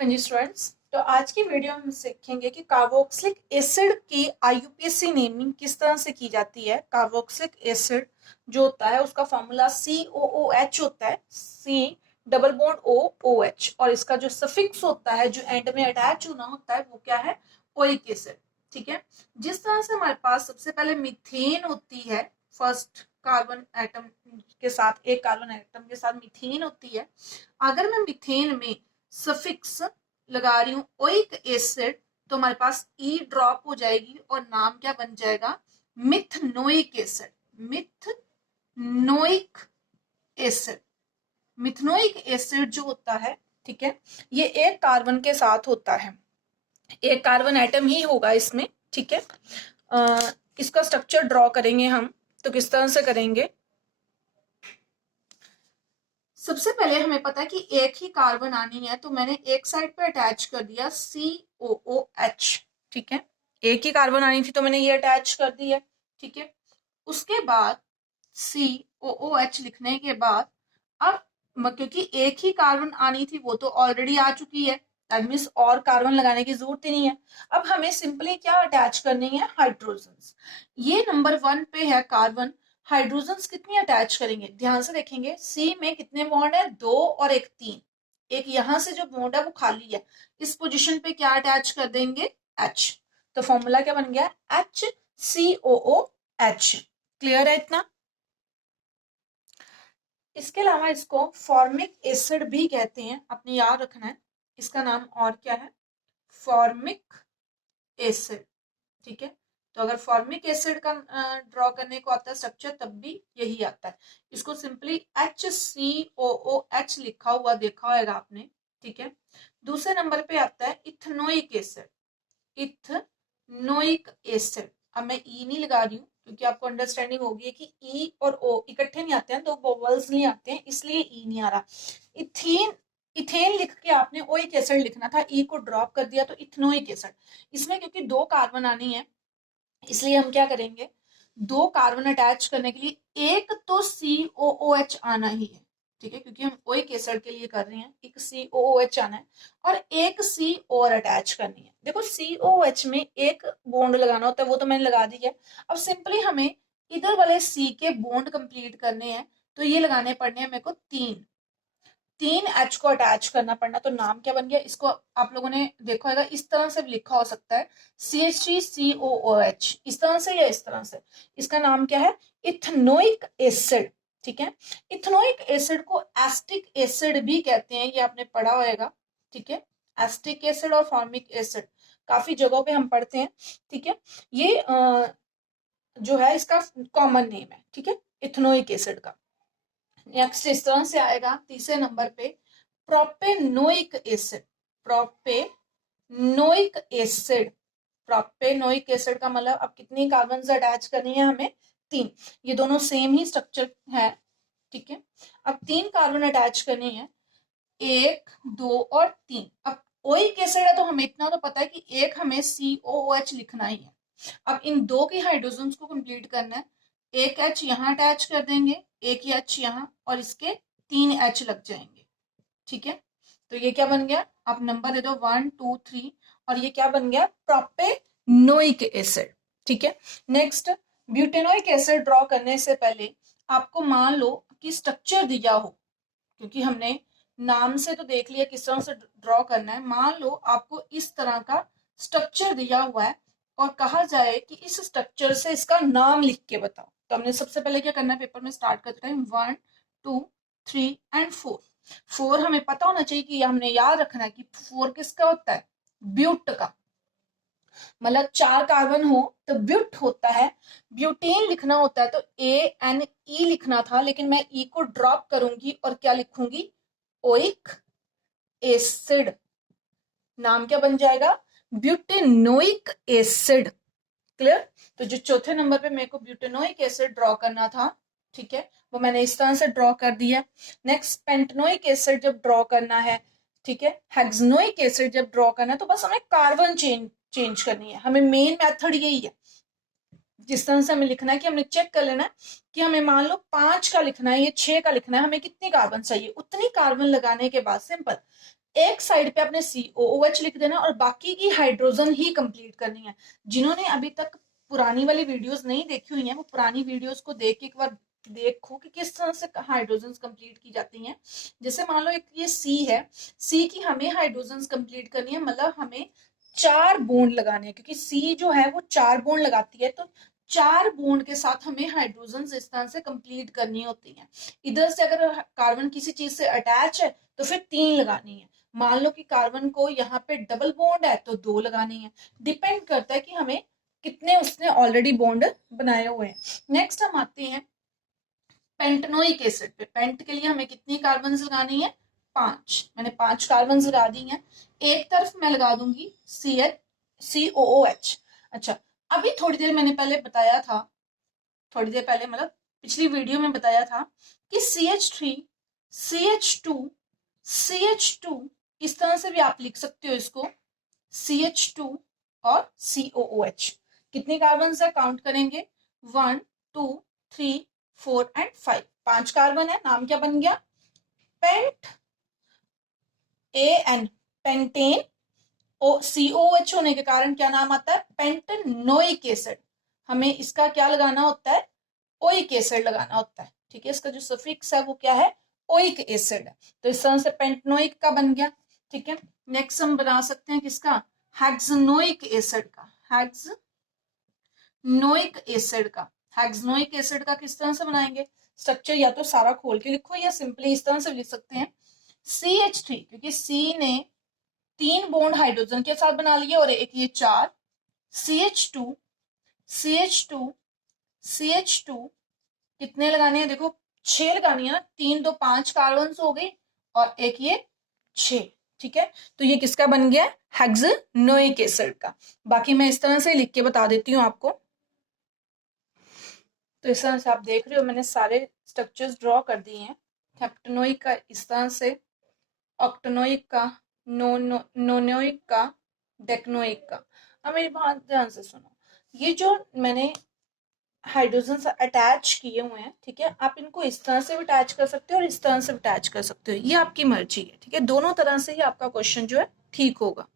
हाँ जी स्टूडेंट्स, तो आज की वीडियो में हम सीखेंगे कि कार्बोक्सिलिक एसिड की आईयूपीएसी नेमिंग किस तरह से की जाती है। कार्बोक्सिलिक एसिड जो होता है उसका फॉर्मूला COOH होता है, C डबल बॉन्ड OOH, और इसका जो सफिक्स होता है जो एंड में अटैच होना होता है वो क्या है, ओइक एसिड। ठीक है, जिस तरह से हमारे पास सबसे पहले मीथेन होती है, फर्स्ट कार्बन एटम के साथ, एक कार्बन एटम के साथ मीथेन होती है। अगर मैं मीथेन में सफिक्स लगा रही हूँ ओइक एसिड, तो हमारे पास ई ड्रॉप हो जाएगी और नाम क्या बन जाएगा, मिथनोइक एसिड। मिथनोइक एसिड, मिथनोइक एसिड जो होता है, ठीक है, ये एक कार्बन के साथ होता है, एक कार्बन एटम ही होगा इसमें। ठीक है, इसका स्ट्रक्चर ड्रॉ करेंगे हम, तो किस तरह से करेंगे। सबसे पहले हमें पता है कि एक ही कार्बन आनी है, तो मैंने एक साइड पे अटैच कर दिया COOH। ठीक है, एक ही कार्बन आनी थी तो मैंने ये अटैच कर दिया। ठीक है, उसके बाद COOH लिखने के बाद अब क्योंकि एक ही कार्बन आनी थी वो तो ऑलरेडी आ चुकी है, दैट मीन्स और कार्बन लगाने की जरूरत ही नहीं है। अब हमें सिंपली क्या अटैच करनी है, हाइड्रोजन। ये नंबर 1 पे है कार्बन, हाइड्रोजन कितनी अटैच करेंगे, ध्यान से देखेंगे। सी में कितने बॉन्ड है, 2 और एक 3। एक यहां से जो बॉन्ड है वो खाली है, इस पोजीशन पे क्या अटैच कर देंगे, H। तो फॉर्मूला क्या बन गया, HCOOH। क्लियर है इतना। इसके अलावा इसको फॉर्मिक एसिड भी कहते हैं, अपने याद रखना है, इसका नाम और क्या है, फॉर्मिक एसिड। ठीक है, तो अगर फॉर्मिक एसिड का ड्रॉ करने को आता है स्ट्रक्चर, तब भी यही आता है। इसको सिंपली HCOOH लिखा हुआ देखा होगा आपने। ठीक है, दूसरे नंबर पे आता है इथनोइक एसिड। इथनोइक एसिड, अब मैं ई नहीं लगा रही हूँ क्योंकि आपको अंडरस्टैंडिंग होगी कि ई और ओ इकट्ठे नहीं आते हैं, तो वोवल्स नहीं आते हैं, इसलिए ई नहीं आ रहा। इथेन, इथेन लिख के आपने ओइक एसिड लिखना था, ई को ड्रॉप कर दिया तो इथनोइक एसिड। इसमें क्योंकि 2 कार्बन आनी है, इसलिए हम क्या करेंगे, 2 कार्बन अटैच करने के लिए एक तो COOH आना ही है। ठीक है, क्योंकि हम ओइक एसिड के लिए कर रहे हैं, एक COOH आना है और एक C और अटैच करनी है। देखो COOH में एक बॉन्ड लगाना होता है, वो तो मैंने लगा दी है। अब सिंपली हमें इधर वाले C के बॉन्ड कंप्लीट करने हैं, तो ये लगाने पड़ने हैं मेरे को 3 H को अटैच करना पड़ना। तो नाम क्या बन गया, इसको आप लोगों ने देखा होगा, इस तरह से भी लिखा हो सकता है, CH3COOH, इस तरह से या इस तरह से। इसका नाम क्या है, इथनोइक एसिड। ठीक है, इथनोइक एसिड को एस्टिक एसिड भी कहते हैं, ये आपने पढ़ा होगा। ठीक है, एस्टिक एसिड और फॉर्मिक एसिड काफी जगहों पे हम पढ़ते हैं। ठीक है, ये जो है इसका कॉमन नेम है। ठीक है, इथनोइक एसिड का। नेक्स्ट इस तरह से आएगा तीसरे नंबर पे, propanoic acid. Propanoic acid, propanoic acid का मतलब अब कितनी कार्बन अटैच करनी है हमें, 3। ये दोनों सेम ही स्ट्रक्चर है। ठीक है, अब 3 कार्बन अटैच करनी है, 1 2 और 3। अब ओइक एसिड है तो हमें इतना तो पता है कि एक हमें COOH लिखना ही है। अब इन 2 की हाइड्रोजन को कंप्लीट करना है, एक H यहाँ अटैच कर देंगे, एक ही H यहाँ, और इसके 3 H लग जाएंगे। ठीक है, तो ये क्या बन गया, आप नंबर दे दो 1 2 3, और ये क्या बन गया, प्रोपेनोइक एसिड। ठीक है, नेक्स्ट, ब्यूटेनोइक एसिड ड्रॉ करने से पहले आपको मान लो कि स्ट्रक्चर दिया हो, क्योंकि हमने नाम से तो देख लिया किस तरह से ड्रॉ करना है। मान लो आपको इस तरह का स्ट्रक्चर दिया हुआ है और कहा जाए कि इस स्ट्रक्चर से इसका नाम लिख के बताओ, तो हमने सबसे पहले क्या करना है, पेपर में स्टार्ट करते टाइम 1 2 3 एंड 4। 4 हमें पता होना चाहिए कि हमने याद रखना है कि 4 किसका होता है, ब्यूट का, मतलब 4 कार्बन हो तो ब्यूट होता है। ब्यूटेन लिखना होता है तो ANE लिखना था, लेकिन मैं ई को ड्रॉप करूंगी और क्या लिखूंगी, ओइक एसिड। नाम क्या बन जाएगा, ब्यूटेनोइक एसिड। क्लियर। तो जो चौथे नंबर पे मेरे को ब्यूटेनोइक एसिड ड्रॉ करना था, ठीक है, वो मैंने इस तरह से ड्रॉ कर दिया। नेक्स्ट, पेंटेनोइक एसिड जब ड्रॉ करना है, ठीक है, हेक्सेनोइक एसिड जब ड्रॉ करना है, तो बस हमें कार्बन चेंज करनी है। हमें मेन मेथड यही है, जिस तरह से हमें लिखना है कि हमने चेक कर लेना है कि हमें मान लो 5 का लिखना है या 6 का लिखना है, हमें कितनी कार्बन चाहिए, उतनी कार्बन लगाने के बाद सिंपल एक साइड पे अपने COOH लिख देना और बाकी की हाइड्रोजन ही कंप्लीट करनी है। जिन्होंने अभी तक पुरानी वाली वीडियोस नहीं देखी हुई हैं, वो पुरानी वीडियोस को देख के एक बार देखो कि किस तरह से हाइड्रोजन कंप्लीट की जाती हैं। जैसे मान लो एक ये C है, C की हमें हाइड्रोजन कंप्लीट करनी है, मतलब हमें 4 बॉन्ड लगाने हैं, क्योंकि C जो है वो 4 बॉन्ड लगाती है, तो 4 बॉन्ड के साथ हमें हाइड्रोजन इस तरह से कंप्लीट करनी होती है। इधर से अगर कार्बन किसी चीज से अटैच है तो फिर 3 लगानी है। मान लो कि कार्बन को यहाँ पे डबल बॉन्ड है तो 2 लगानी है। डिपेंड करता है कि हमें कितने उसने ऑलरेडी बॉन्ड बनाए हुए हैं। नेक्स्ट हम आते हैं पेंटेनोइक एसिड पे। पेंट के लिए हमें कितनी कार्बन लगानी है? 5। मैंने 5 कार्बन लगा दी हैं। एक तरफ मैं लगा दूंगी COOH। अच्छा, अभी थोड़ी देर मैंने पहले बताया था, थोड़ी देर पहले मतलब पिछली वीडियो में बताया था कि CH3 CH2 CH2 इस तरह से भी आप लिख सकते हो इसको, CH2 और COOH। कितने कार्बन से काउंट करेंगे? 1 2 3 4 एंड 5। 5 कार्बन है। नाम क्या बन गया? Paint AN, pentane. COOH होने के कारण क्या नाम आता है? Pentanoic acid. हमें इसका क्या लगाना होता है? ओइक एसिड लगाना होता है। ठीक है, इसका जो सफिक्स है वो क्या है? ओइक एसिड है। तो इस तरह से पेंटेनोइक का बन गया। ठीक है, नेक्स्ट हम बना सकते हैं किसका? हेक्सेनोइक एसिड का। हेक्सेनोइक एसिड का। हेक्सेनोइक एसिड का किस तरह से बनाएंगे? स्ट्रक्चर या तो सारा खोल के लिखो या सिंपली इस तरह से लिख सकते हैं CH3, क्योंकि C ने 3 बॉन्ड हाइड्रोजन के साथ बना लिए और एक ये 4। CH2 CH2 CH2 कितने लगाने हैं? देखो 6 लगानी है ना। 3 2 5 कार्बन हो गई और एक ये 6। ठीक है, तो ये किसका बन गया? हेक्सेनोइक एसिड का। बाकी मैं इस तरह से लिख के बता देती हूँ आपको। तो इस तरह से आप देख रहे हो मैंने सारे स्ट्रक्चर्स ड्रॉ कर दिए हैं। हेप्टेनोइक का इस तरह से, ऑक्टेनोइक का, नोनोइक का, डेक्नोइक का। अब मेरी बात ध्यान से सुनो, ये जो मैंने हाइड्रोजन से अटैच किए हुए हैं, ठीक है, आप इनको इस तरह से भी अटैच कर सकते हो और इस तरह से भी अटैच कर सकते हो, ये आपकी मर्जी है। ठीक है, दोनों तरह से ही आपका क्वेश्चन जो है ठीक होगा।